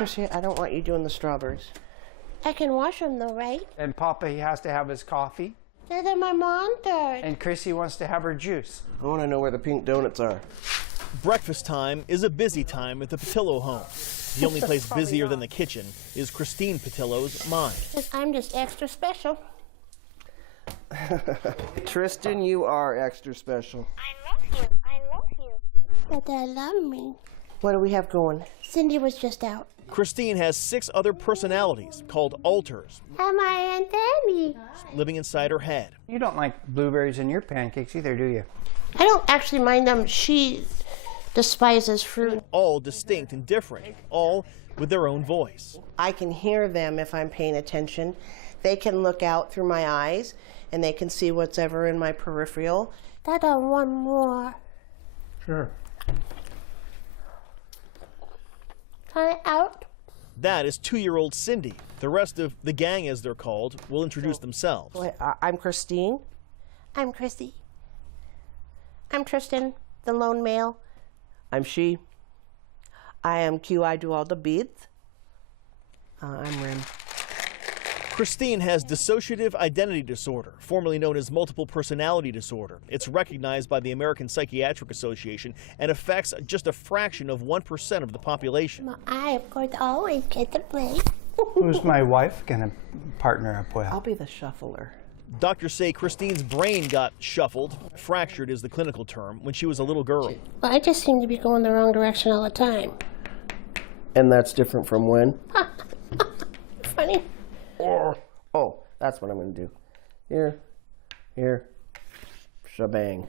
Chrissy, I don't want you doing the strawberries. I can wash them though, right? And Papa, he has to have his coffee. That's my mom does. And Chrissy wants to have her juice. I want to know where the pink donuts are. Breakfast time is a busy time at the Patillo home. The only place busier than the kitchen is Christine Patillo's mind. I'm just extra special. Tristan, you are extra special. I love you. I love you. But they love me. What do we have going? Cindy was just out. Christine has 6 other personalities called alters Hi, my Aunt Tammy. living inside her head. You don't like blueberries in your pancakes either, do you? I don't actually mind them. She despises fruit. All distinct and different, all with their own voice. I can hear them if I'm paying attention. They can look out through my eyes, and they can see what's ever in my peripheral. Dada, one more. Sure. Can I out? That is 2-year-old Cindy. The rest of the gang, as they're called, will introduce themselves. I'm Christine. I'm Chrissy. I'm Tristan, the lone male. I'm she. I am Q. I do all the beads. I'm Rim. Christine has dissociative identity disorder, formerly known as multiple personality disorder. It's recognized by the American Psychiatric Association and affects just a fraction of 1% of the population. I, of course, always get to play. Who's my wife gonna partner up with? I'll be the shuffler. Doctors say Christine's brain got shuffled, fractured is the clinical term, when she was a little girl. Well, I just seem to be going the wrong direction all the time. And that's different from when? Funny. Oh, that's what I'm going to do. Here, shebang.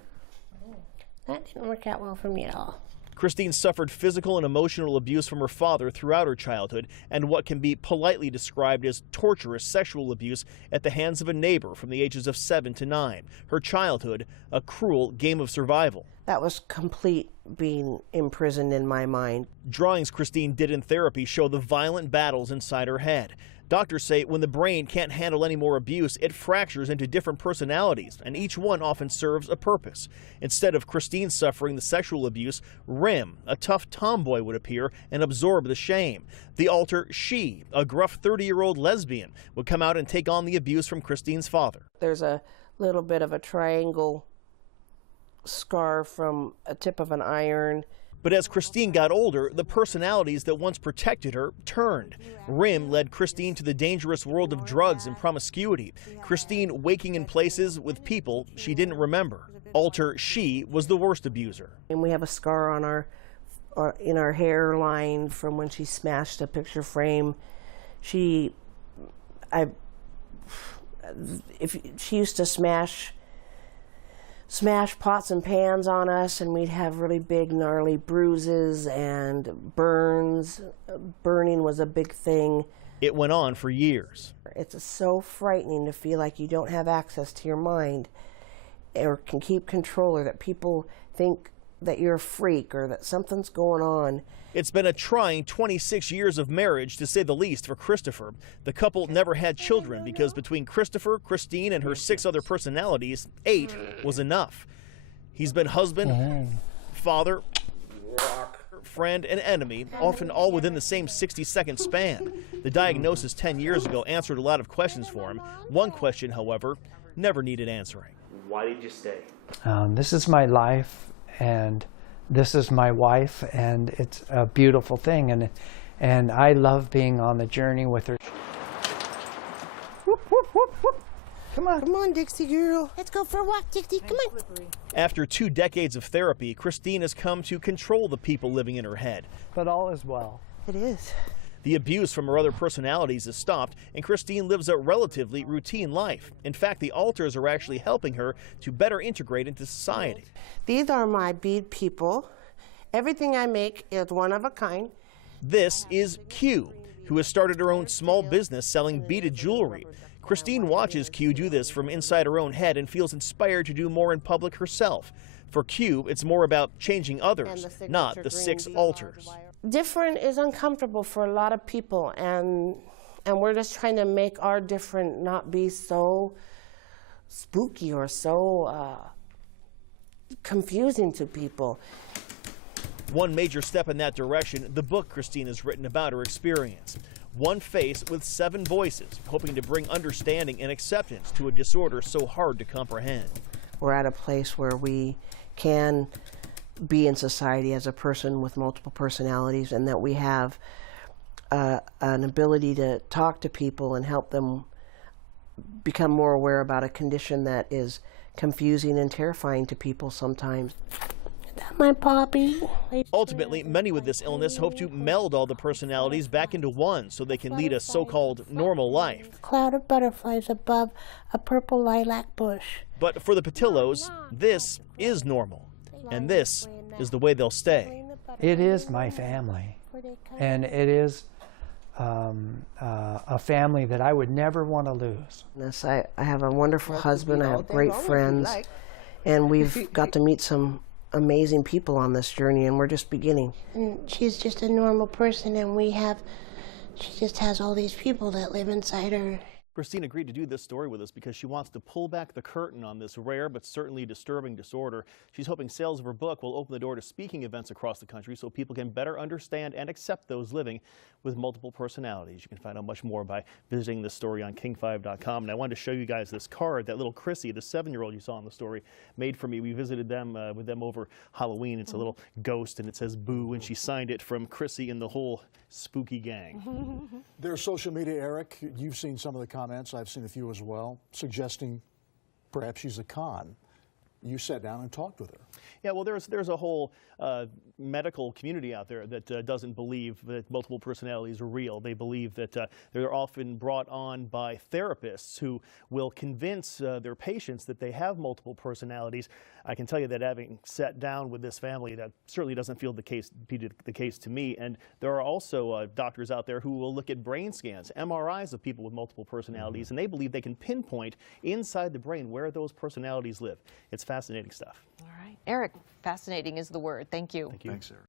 That didn't work out well for me at all. Christine suffered physical and emotional abuse from her father throughout her childhood and what can be politely described as torturous sexual abuse at the hands of a neighbor from the ages of 7 to 9. Her childhood, a cruel game of survival. That was complete being imprisoned in my mind. Drawings Christine did in therapy show the violent battles inside her head. Doctors say when the brain can't handle any more abuse, it fractures into different personalities, and each one often serves a purpose. Instead of Christine suffering the sexual abuse, Rim, a tough tomboy, would appear and absorb the shame. The alter She, a gruff 30-year-old lesbian, would come out and take on the abuse from Christine's father. There's a little bit of a triangle scar from a tip of an iron. But as Christine got older, the personalities that once protected her turned. Rim led Christine to the dangerous world of drugs and promiscuity. Christine waking in places with people she didn't remember. Alter She was the worst abuser. And we have a scar on in our hairline from when she smashed a picture frame. She used to smash pots and pans on us, and we'd have really big gnarly bruises and burns. Burning was a big thing. It went on for years. It's so frightening to feel like you don't have access to your mind or can keep control, or that people think that you're a freak or that something's going on. It's been a trying 26 years of marriage, to say the least, for Christopher. The couple never had children because between Christopher, Christine, and her 6 other personalities, 8 was enough. He's been husband, father, friend, and enemy, often all within the same 60-second span. The diagnosis 10 years ago answered a lot of questions for him. One question, however, never needed answering. Why did you stay? This is my life, and this is my wife, and it's a beautiful thing, and I love being on the journey with her. Whoop, whoop, whoop, whoop. Come on, Dixie girl. Let's go for a walk, Dixie. Come on. After 2 decades of therapy, Christine has come to control the people living in her head. But all is well. It is. The abuse from her other personalities has stopped, and Christine lives a relatively routine life. In fact, the alters are actually helping her to better integrate into society. These are my bead people. Everything I make is one of a kind. This is Q, who has started her own small business selling beaded jewelry. Christine watches Q do this from inside her own head and feels inspired to do more in public herself. For Q, it's more about changing others, not the 6 alters. Different is uncomfortable for a lot of people, and we're just trying to make our different not be so spooky or so confusing to people. One major step in that direction, the book Christine has written about her experience. One face with 7 voices, hoping to bring understanding and acceptance to a disorder so hard to comprehend. We're at a place where we can be in society as a person with multiple personalities, and that we have an ability to talk to people and help them become more aware about a condition that is confusing and terrifying to people sometimes. Is that my puppy? Ultimately, many with this illness hope to meld all the personalities back into one so they can lead a so-called normal life. Cloud of butterflies above a purple lilac bush. But for the Patillos, this is normal, and this is the way they'll stay. It is my family, and it is a family that I would never want to lose. Yes, I have a wonderful husband, I have great friends, and we've got to meet some amazing people on this journey, and we're just beginning. And she's just a normal person, and she just has all these people that live inside her. Christine agreed to do this story with us because she wants to pull back the curtain on this rare but certainly disturbing disorder. She's hoping sales of her book will open the door to speaking events across the country so people can better understand and accept those living with multiple personalities. You can find out much more by visiting this story on king5.com. And I wanted to show you guys this card that little Chrissy, the 7-year-old you saw in the story, made for me. We visited them with them over Halloween. It's a little ghost and it says boo, and she signed it from Chrissy and the whole spooky gang. There's social media, Eric. You've seen some of the comments. I've seen a few as well, suggesting perhaps she's a con. You sat down and talked with her. Yeah, well, there's a whole medical community out there that doesn't believe that multiple personalities are real. They believe that they're often brought on by therapists who will convince their patients that they have multiple personalities. I can tell you that having sat down with this family, that certainly doesn't feel the case to me. And there are also doctors out there who will look at brain scans, MRIs of people with multiple personalities, and they believe they can pinpoint inside the brain where those personalities live. It's fascinating stuff. All right. Eric, fascinating is the word. Thank you. Thank you. Thanks, Eric.